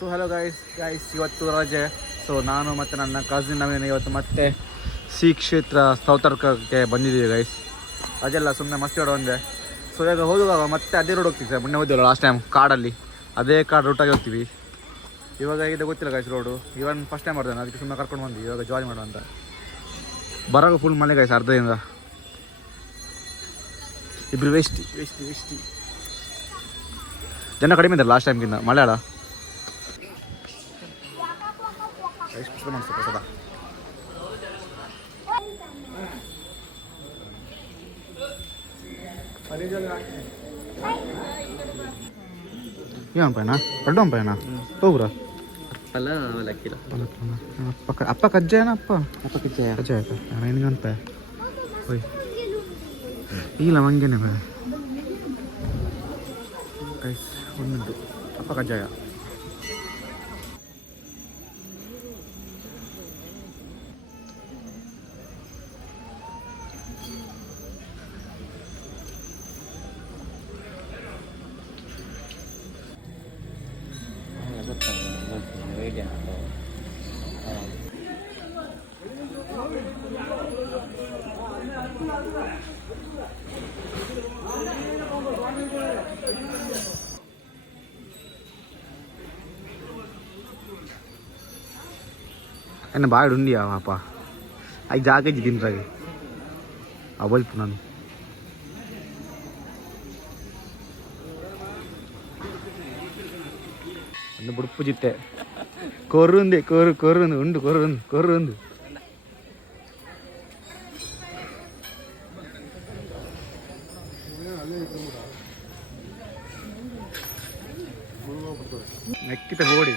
So hello guys ಇವತ್ತು ರಜೆ. So ನಾನು ಮತ್ತು ನನ್ನ ಕಸಿನ್ ನವೀನ್ ಇವತ್ತು ಮತ್ತೆ ಶ್ರೀ ಕ್ಷೇತ್ರ ಸೌತರ್ಕಕ್ಕೆ ಬಂದಿದ್ದೀವಿ ಗೈಸ್. ಅದೆಲ್ಲ ಸುಮ್ಮನೆ ಮಸ್ತಿ ಒಂದೇ. ಸೊ ಇವಾಗ ಹೋಗುವಾಗ ಮತ್ತೆ ಅದೇ ರೋಡ್ ಹೋಗ್ತೀವಿ ಸರ್. ಮೊನ್ನೆ ಹೋದ್ವಲ್ಲ ಲಾಸ್ಟ್ ಟೈಮ್ ಕಾಡಲ್ಲಿ, ಅದೇ ಕಾಡು ರೂಟಾಗಿ ಹೋಗ್ತೀವಿ. ಇವಾಗ ಇದು ಗೊತ್ತಿಲ್ಲ ಗೈಸ್ ರೋಡು. ಇವನ್ ಫಸ್ಟ್ ಟೈಮ್ ಮಾಡ್ತಾನೆ, ಅದಕ್ಕೆ ಸುಮ್ಮನೆ ಕರ್ಕೊಂಡು ಬಂದ್ವಿ ಇವಾಗ ಜಾಯಿನ್ ಮಾಡುವ ಅಂತ. ಬರೋದು ಫುಲ್ ಮಳೆ ಗೈಸ್, ಅರ್ಧದಿಂದ ಇಬ್ಬರು ವೇಸ್ಟಿ ಜನ ಕಡಿಮೆ ಇದ್ದಾರೆ ಲಾಸ್ಟ್ ಟೈಮ್ಗಿಂತ. ಮಲಯಾಳ ಎಷ್ಟು ಮಾಡಿಸ್ಬೇಕು ಸದಾ. ಏನು ಪೈನಾ ದೊಡ್ಡ ಪೈನಾ ಹೋಗ್ರ ಅಪ್ಪ ಕಜ್ಜಾಯನ ಅಪ್ಪ ಕಜ್ಜಾಯ ನಿನಗಂತ ಹೋಯ್ ಇಲ್ಲ ಮಂಗೇನೆ ಗೈಸ್ ಒಂದುಂಟು ಅಪ್ಪ ಕಜ್ಜಾಯ. ఎన్న బాగా ఉంది అప్ప అవి జాకేజీ తింటారు అవల్పున్నాను. అన్న బుడుపు చిట్టే కొర్రుంది కొర్రుంది ఉండు కొర్రుంది నెక్కితే ఓడి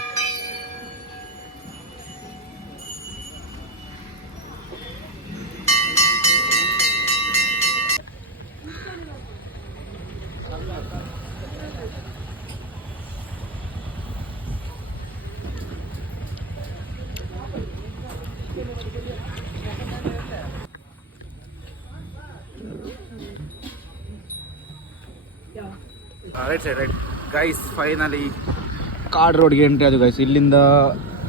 ರೈಟ್ ಗೈಸ್. ಫೈನಲಿ ಕಾಡ್ ರೋಡ್ಗೆ ಎಂಟ್ರಿ ಅದು ಗೈಸ್. ಇಲ್ಲಿಂದ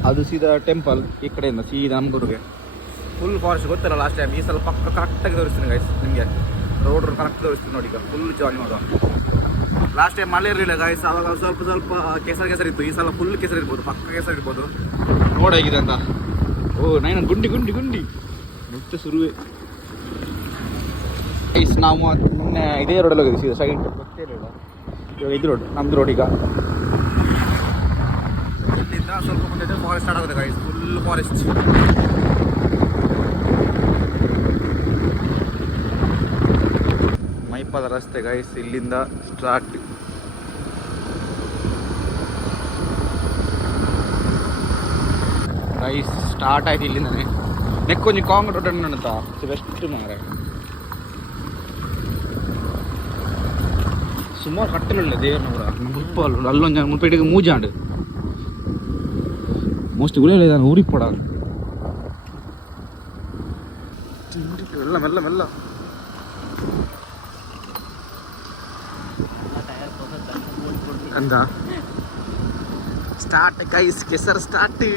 ಅದು ಸೀದಾ ಟೆಂಪಲ್, ಈ ಕಡೆಯಿಂದ ಸೀದಾ ನಮ್ಗೂರಿಗೆ ಫುಲ್ ಫಾರೆಸ್ಟ್. ಗೊತ್ತಲ್ಲ ಲಾಸ್ಟ್ ಟೈಮ್, ಈ ಸಲ ಪಕ್ಕ ಕರೆಕ್ಟಾಗಿ ತೋರಿಸ್ತೀನಿ ಗೈಸ್ ನಿಮಗೆ. ರೋಡ್ ಕರೆಕ್ಟ್ ತೋರಿಸ್ತೀನಿ ನೋಡಿ. ಈಗ ಫುಲ್ ಜಾಲಿ ಮಾಡುವ. ಲಾಸ್ಟ್ ಟೈಮ್ ಮಳೆ ಇರಲಿಲ್ಲ ಗೈಸ್, ಆವಾಗ ಸ್ವಲ್ಪ ಕೆಸರು ಇತ್ತು. ಈ ಸಲ ಫುಲ್ ಕೆಸರು ಇರ್ಬೋದು, ಪಕ್ಕ ಕೆಸರು ಇರ್ಬೋದು. ರೋಡ್ ಹೇಗಿದೆ ಅಂತ. ಓ ನೈನ್ ಗುಂಡಿ ಮತ್ತೆ ಶುರುವೆ ಗೈಸ್. ನಾವು ಮೊನ್ನೆ ಇದೇ ರೋಡಲ್ಲಿ ಹೋಗಿದ್ವಿ ಸೀದಾ ಸೈಡ್. ಗೊತ್ತೇನಿಲ್ಲ ಇವಾಗ ಇದು ರೋಡ್, ನಮ್ದು ರೋಡ್. ಈಗ ಇಲ್ಲಿಂದ ಸ್ವಲ್ಪ ಮುಂದೆ ಫಾರೆಸ್ಟ್ ಸ್ಟಾರ್ಟ್ ಆಗುತ್ತೆ ಗೈಸ್, ಫುಲ್ ಫಾರೆಸ್ಟ್. ಮೈಪಾದ ರಸ್ತೆ ಗೈಸ್, ಇಲ್ಲಿಂದ ಸ್ಟಾರ್ಟ್. ಗೈಸ್ ಸ್ಟಾರ್ಟ್ ಆಯ್ತು ಇಲ್ಲಿಂದಾನೆ. ನೆಕ್ಕೊಂದು ಕಾಂಕ್ರೀಟ್ ರೋಡ್ ಅಂತ ಬೆಸ್ಟ್ ಮಾರೆ. ಸುಮಾರು ಕಟ್ಟಲಿಲ್ಲ ದೇವರನ್ನ ಕೂಡ ಮುಲ್ಪ ಅಲ್ಲೊಂದು ಮುಲ್ಪೇಟಿಗೆ ಮೂಜಾಂಡು ಮೋಸ್ಟ್ ಗುಳಿಯಲ್ಲ ಇದ್ದಾನೆ ಊರಿಗೆ ಪಡ ಮೆಲ್ಲ ಮೆಲ್ಲ ಮೆಲ್ಲ. ಅಂದ ಸ್ಟಾರ್ಟ್ ಗೈಸ್, ಕೆಸರು ಸ್ಟಾರ್ಟ್.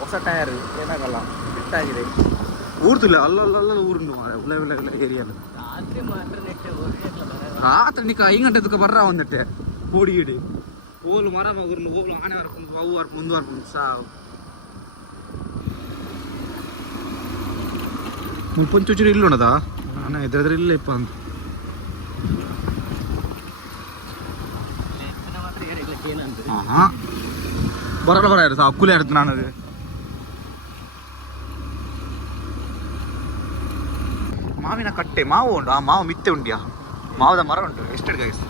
ಹೊಸ ಟಯರ್ ಏನಾಗಲ್ಲ, ಬಿಟ್ಟಾಗಿದೆ. ಊರ್ತಿಲ್ಲ ಅಲ್ಲ ಊರುಂಡು ಉಳ್ಳ ಏರಿಯಲ್ಲ. ರಾತ್ರಿ ನಿಕ್ಕ 5 ಗಂಟೆ ಬರ್ರ ಒಂದಟ್ಟೆ ಓಡಿ ಗಿಡಿ ಓಲು ಮರ ಊರ್ಲು ಓಲು ಆನೆ ವರ್ಕೊಂಡು ಅವು ವರ್ಕು ಮುಂದೆ ವರ್ಕೊಂಡು ಸಾವು ಮುಲ್ಪೊಂಚೂರು ಇಲ್ಲೋಣದ ನಾನು ಎದುರದ್ರೆ ಇಲ್ಲ ಇಪ್ಪ ಅಂತ. ಹಾಂ ಬರಲ್ಲ ಸಾ ಅಕ್ಕುಲೇ ಇರುತ್ತೆ ನಾನು. ಅದು ಮಾವಿನ ಕಟ್ಟೆ, ಮಾವು ಉಂಟು. ಆ ಮಾವು ಮಿತ್ತೆ ಉಂಟ್ಯಾ, ಮಾವದ ಮರ ಉಂಟು. ಎಷ್ಟು ಗೈಸ್?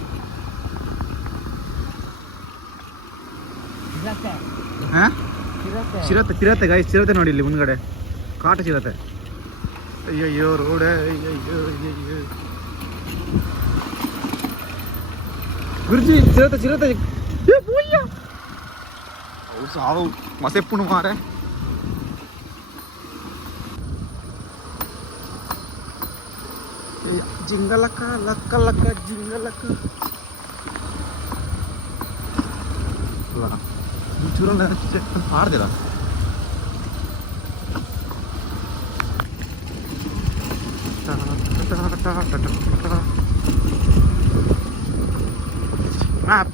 ಚಿರತೆ ಗೈಸ್, ಚಿರತೆ ನೋಡಿ ಇಲ್ಲಿ ಮುಂದ್ಗಡೆ ಕಾಟ ಚಿರತೆ. ಅಯ್ಯಯ್ಯೋ ರೋಡ್, ಅಯ್ಯಯ್ಯೋ ಗುರುಜಿ ಚಿರತೆ ಸಾವು ಮಸೆಪ್ಪುಣು ಮಾರೆ. ಜಿಂಗಲಕ್ಕ ಲಕ್ಕ ಲಕ್ಕ ಜಿಂಗಲಕ್ಕ ಆಗ್ತದ ಚೂರಲ್ಲ ಮಾಡ್ದಿಲ್ಲ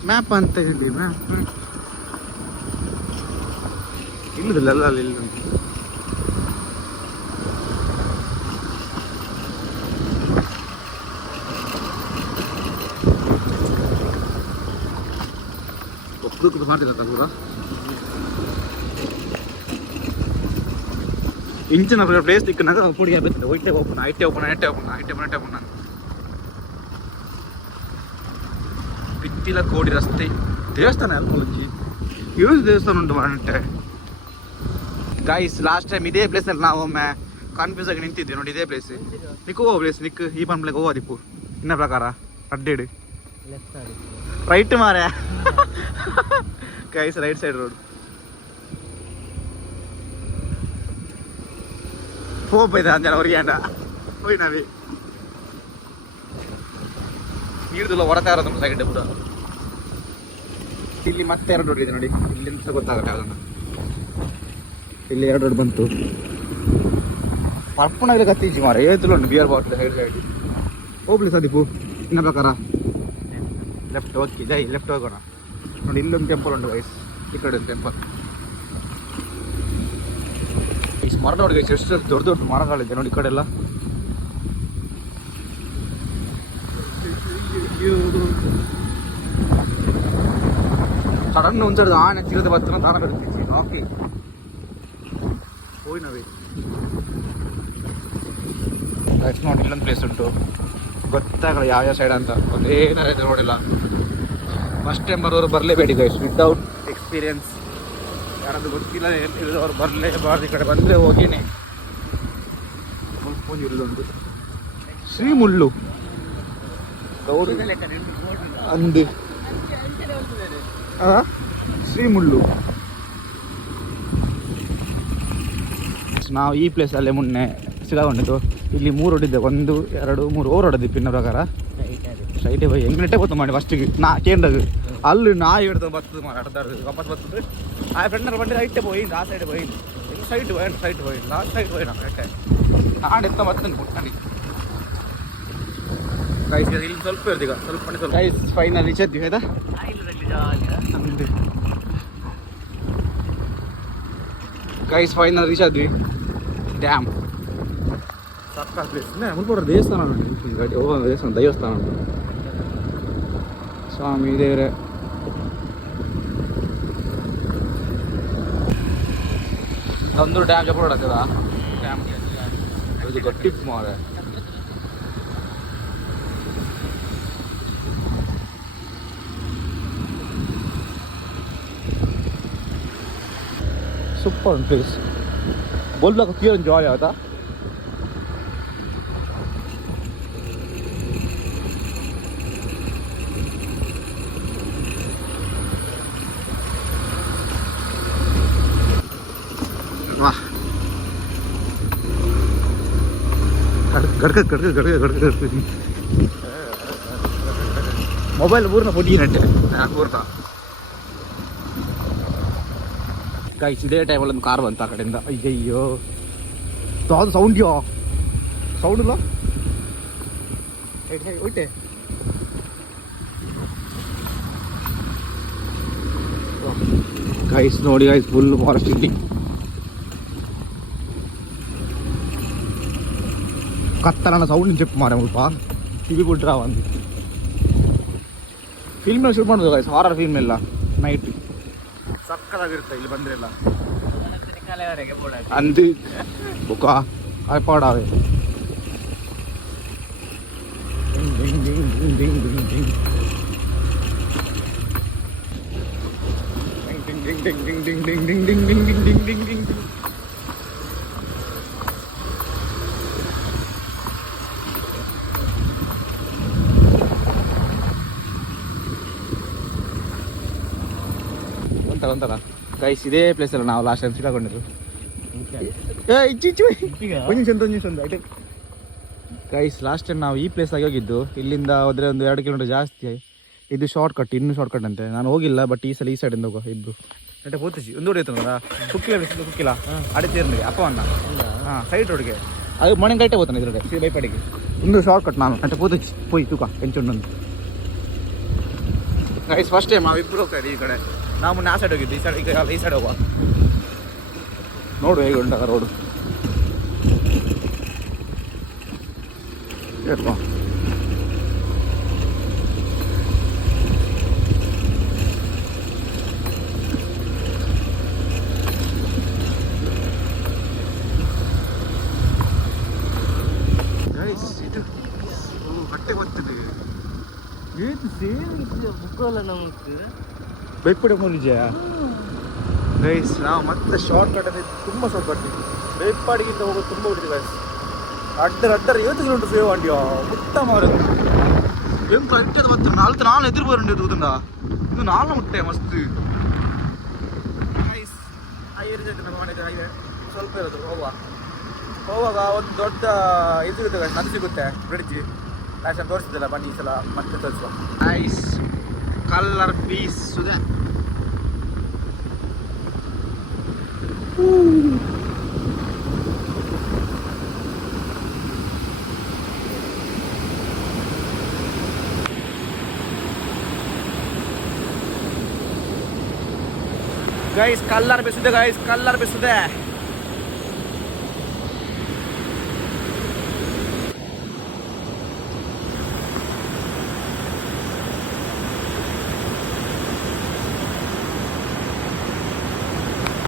ಮ್ಯಾಪ್ ಅಂತ ಹೇಳಿ ಮ್ಯಾಪ್ ಇಲ್ಲದಿಲ್ಲ ಅಲ್ಲ ಇಲ್ಲ ಒಪ್ಪು ಮಾಡ್ತಿಲ್ಲ ಕೂಡ ಇಂಚಿನ ಪ್ಲೇಸ್ ದಿಕ್ಕನಾಗ ಪುಡಿ ಆಗ್ತದೆ ಒಯ್ಟೆ ಓಪನ್ ಐಟೆ ಓಪನ್ ಪಿತ್ತಿಲ ಕೋಡಿ ರಸ್ತೆ ದೇವಸ್ಥಾನ ಅಲ್ಮೊಳಜಿ ಇವ್ರು ದೇವಸ್ಥಾನ ಉಂಟು ಮಾಡಂಟೆ ಗೈಸ್ ಲಾಸ್ಟ್ ಟೈಮ್ ಇದೇ ಪ್ಲೇಸಲ್ಲಿ ನಾವು ಒಮ್ಮೆ ಕನ್ಫ್ಯೂಸ್ ಆಗಿ ನಿಂತಿದ್ವಿ ನೋಡಿ ಇದೇ ಪ್ಲೇಸ್ ನಿಕ್ಕು ಹೋಗೋ ಪ್ಲೇಸ್ ನಿಕ್ ಈ ಪಂಪ್ಲೆಗೆ ಹೋಗೋದಿಪ್ಪು ಇನ್ನ ಪ್ರಕಾರ ಅಡ್ಡೇಡು ರೈಟ್ ಮಾರ ಗೈಸ್ ರೈಟ್ ಸೈಡ್ ರೋಡ್ ಹೋಗ್ಬೈದ ಅಂಜನ ಅವ್ರಿಗೆ ಅಂಡ ಹೋಯ್ ನಾವೇ ನೀರ್ದಲ್ಲ ಹೊರತಾ ಇರೋದು ನಮ್ಮ ಸೈಡ್ ಕೂಡ ಇಲ್ಲಿ ಮತ್ತೆ 2 ರೋಡ್ ಇದೆ ನೋಡಿ ಇಲ್ಲಿಂದ ಗೊತ್ತಾಗುತ್ತೆ ಅದನ್ನು ಇಲ್ಲಿ 2 ರೋಡ್ ಬಂತು ಪರ್ಪುಣಾಗಲಿ ಕತ್ತೀಜಿ ಮಾರ ಏತಲು ಉಂಟು ಬಿಯರ್ ಬಾಟ್ಲ್ ಸೈಡ್ ಹೋಗ್ಲಿ ಸದೀಪು ಇನ್ನ ಪ್ರಕಾರ ಲೆಫ್ಟ್ ಹೋಗಿ ಜೈ ಲೆಫ್ಟ್ ಹೋಗೋಣ ನೋಡಿ ಇಲ್ಲೊಂದು ಟೆಂಪಲ್ ಉಂಟು ವಯಸ್ಸು ಈ ಕಡೆ ಒಂದು ಟೆಂಪಲ್ ಈ ಮರ ನೋಡಿ ಎಷ್ಟು ದೊಡ್ಡ ಮರಗಳಿದೆ ನೋಡಿ ಈ ಕಡೆ ಎಲ್ಲ ಸಡನ್ ಒಂದ್ಸರಿ ಆನೆ ತಿರುದ ಬರ್ತನ ತಾನ ಬಿಡ್ತೀವಿ ಓಕೆ ಹೋಯ್ ನಾವೇ ನೋಡಿ ಇಲ್ಲೊಂದು ಪ್ಲೇಸ್ ಉಂಟು ಗೊತ್ತಾಗಲ್ಲ ಯಾವ ಸೈಡ್ ಅಂತ ಒಂದೇ ನರೇಂದ್ರ ನೋಡಿಲ್ಲ ಫಸ್ಟ್ ಟೈಮ್ ಬರೋರು ಬರಲೇಬೇಡಿ ಗೈಸ್ ವಿತೌಟ್ ಎಕ್ಸ್ಪೀರಿಯನ್ಸ್ ಯಾರಾದ್ರೂ ಗೊತ್ತಿಲ್ಲ ಅವ್ರು ಬರಲೇಬಾರ್ದು ಈ ಕಡೆ ಬಂದರೆ ಹೋಗಿನಿ ಇಲ್ಲೊಂದು ಶ್ರೀ ಮುಳ್ಳು ಅಂದು ಶ್ರೀ ಮುಳ್ಳು ನಾವು ಈ ಪ್ಲೇಸಲ್ಲೇ ಮೊನ್ನೆ ಸಿಗಾಕೊಂಡಿದ್ದು ಇಲ್ಲಿ 3 ರೋಡ್ ಇದ್ದೆ 1 2 3 ಓಡೋಡಿದ್ವಿ ಪಿನ್ನ ಪ್ರಕಾರ ಸ್ಟ್ರೈಟೇ ಬೈ ಹೆಂಗೆ ಗೊತ್ತು ಮಾಡಿ ಫಸ್ಟಿಗೆ ನಾ ಕೇಂದ್ರಾಗ ಅಲ್ಲಿ ನಾಯಿ ಹಿಡ್ದು ಬರ್ತದೆ ಮಾಡಿ ಅರ್ಧಾರ್ದು ವಾಪಸ್ ಬರ್ತದೆ ಆ ಫ್ರೆಂಡ್ನವ್ರು ಬಂದರೆ ಐಟೆ ಹೋಗಿ ಆ ಸೈಡ್ ಹೋಗಿ ಸೈಡ್ ಹೋಗಿ ಲಾಸ್ಟ್ ಸೈಡ್ ಹೋಗಿ ನಾವು ಐಟೆ ನಾನು ಎತ್ತ ಬರ್ತೇನೆ ಮುಟ್ಟಿ ಗೈಸ್ ಇಲ್ಲಿ ಸ್ವಲ್ಪ ಇರ್ತೀಗ ಸ್ವಲ್ಪ ಗೈಸ್ ಫೈನಲ್ ರೀಚ್ ಆದ್ವಿ ಆಯ್ತಾ ಗೈಸ್ ಫೈನಲ್ ರೀಚ್ ಆದ್ವಿ ಡ್ಯಾಮ್ ಸಕ್ಕ ಪ್ಲೇಸ್ ಮುಲ್ಪುರ ದೇವಸ್ಥಾನ ನೋಡಿ ದೇವಸ್ಥಾನ ಸ್ವಾಮಿ ದೇವರೇ ಒಂದು ಡ್ಯಾಮ್ ಜಪೋಡ ಡ್ಯಾಮ್ ಇದು ಗಟ್ಟಿ ಮಾರೆ ಸೂಪರ್ ಪ್ಲೇಸ್ बोलला का क्यों एंजॉय आता वाह गड़क मोबाइल पूर्ण पोटी पूर्ण ಗೈಸ್ ಇದೇ ಟೈಮಲ್ಲಿ ಒಂದು ಕಾರ್ ಬಂತು ಆ ಕಡೆಯಿಂದ ಅಯ್ಯಯ್ಯೋ ಯಾವುದು ಸೌಂಡ್ಯೋ ಸೌಂಡ್ ಇಲ್ಲ ಹೋಯ್ತೆ ಗೈಸ್ ನೋಡಿ ಗೈಸ್ ಫುಲ್ ಫಾರೆಸ್ಟ್ ಇಲ್ಲಿ ಕತ್ತಲನ ಸೌಂಡ್ ಚೆಕ್ ಮಾರೆ ಸ್ವಲ್ಪ ಟಿವಿ ಬಿಟ್ರ ಒಂದು ಫಿಲ್ಮ್ ಶೂಟ್ ಮಾಡೋದು ಗೈಸ್ ಹಾರರ್ ಫಿಲ್ಮ್ ಎಲ್ಲ ನೈಟ್ ಸಕ್ಕದಾಗಿರುತ್ತೆ ಇಲ್ಲಿ ಬಂದ್ರೆಲ್ಲ ಅಂದು ಬುಕ್ಕ ಆಯ್ಪಾಡಾವೆ ಒಂಥರ ಗೈಸ್ ಇದೇ ಪ್ಲೇಸಲ್ಲ ನಾವು ಲಾಸ್ಟ್ ಟೈಮ್ ಸಿಕ್ಕಾಕೊಂಡಿದ್ರು ಐಟೆ ಗೈಸ್ ಲಾಸ್ಟ್ ಟೈಮ್ ನಾವು ಈ ಪ್ಲೇಸ್ ಆಗಿ ಹೋಗಿದ್ದು ಇಲ್ಲಿಂದ ಹೋದರೆ ಒಂದು 2 ಕಿಲೋಮೀಟರ್ ಜಾಸ್ತಿ ಇದು ಶಾರ್ಟ್ ಕಟ್, ಇನ್ನು ಶಾರ್ಟ್ ಕಟ್ ಅಂತೆ. ನಾನು ಹೋಗಿಲ್ಲ, ಬಟ್ ಈ ಸಲ ಈ ಸೈಡಿಂದ ಹೋಗುವ ಇಬ್ರು. ನೆಟ್ಟೆ ಪೋತಿಸಿ ಒಂದು ಹೊಡೆಯುತ್ತಲ್ಲ ಕುಕ್ಕಿಲ ಕುಕ್ಕಿಲ್ಲ ಅಡೆ ತೀರ್ನಿಗೆ ಅಪ್ಪವನ್ನ ಹಾಂ ಸೈಡ್ ರೋಡ್ಗೆ ಅದು ಮನೆ ಗೈಟೆ ಹೋಗ್ತಾನೆ ಇದ್ರಡೆ ಶ್ರೀ ಬೈಪಾಡಿಗೆ ಒಂದು ಶಾರ್ಟ್ ಕಟ್. ನಾನು ನೆಟ್ಟೆ ಪೋತಿಸಿ ಪೋಯ್ ತೂಕ ಎಂಚೊಂಡೊಂದು ಗೈಸ್ ಫಸ್ಟ್ ಟೈಮ್ ನಾವಿಬ್ರು ಹೋಗ್ತಾ ಇದ್ದೀವಿ ಈ ಕಡೆ. ನಾವು ಮೊನ್ನೆ ಆ ಸೈಡ್ ಹೋಗಿದ್ದು, ಈ ಸೈಡ್ ಈಗ ಈ ಸೈಡ್ ಹೋಗುವ. ನೋಡು ಹೇಗೆ ಉಂಟಾಗ ರೋಡು ಹೇಳ್ವಾ. ಇದು ಕಟ್ಟೆ ಗೊತ್ತಿದೆ ಏನು ಸೇರಿತ್ತು ಬುಕ್ಕಲ್ಲ ನಮಗೆ ಬೈಪಡೆ ಮೂಲಿಜೆಯ ಗೈಸ್. ನಾವು ಮತ್ತೆ ಶಾರ್ಟ್ ಕಟ್ ಅಂದರೆ ತುಂಬ ಶಾರ್ಟ್ ಕಟ್ ಬೇಪಾಡಿಗಿಂತ ಹೋಗೋದು ತುಂಬ ಬಿಟ್ಟಿದೆ ಗೈಸ್. ಅಡ್ಡರ 50 ಕಿಲೋಮೀಟರ್ ಸೇವ್ ಅಂಡಿಯೋ ಮುಟ್ಟ ಮಾರುದು ಎಂತ ಎಂಟದು ಮತ್ತೆ ನಾಲ್ಕು ಎದುರು ಬರಂಡಿ ಉದಂಡ ಇದು ನಾಲ್ಕು ಮುಟ್ಟೆ ಮಸ್ತ್ ಗೈಸ್. ಹೈವೇ ಜೊತೆ ನಮ್ಮ ಮನೆ ಹೈವೇ ಸ್ವಲ್ಪ ಇರೋದು ಹೋಗುವಾಗ ಒಂದು ದೊಡ್ಡ ಇದು ಸಿಗುತ್ತೆ ಗೈಸ್, ನದಿ ಸಿಗುತ್ತೆ ಬ್ರಿಡ್ಜ್. ಲಾಸ್ಟ್ ಟೈಮ್ ತೋರಿಸಿದ್ದಲ್ಲ, ಬನ್ನಿ ಈ ಸಲ ಮತ್ತೆ ತೋರಿಸುವ. ನೈಸ್ ಕಲರ್ ಪೀಸ್ ಇದೆ. ಗೈಸ್ ಕಲ್ಲರ್ ಬೇಸಿದೆ, ಗೈಸ್ ಕಲ್ಲರ್ ಬೇಸಿದೆ.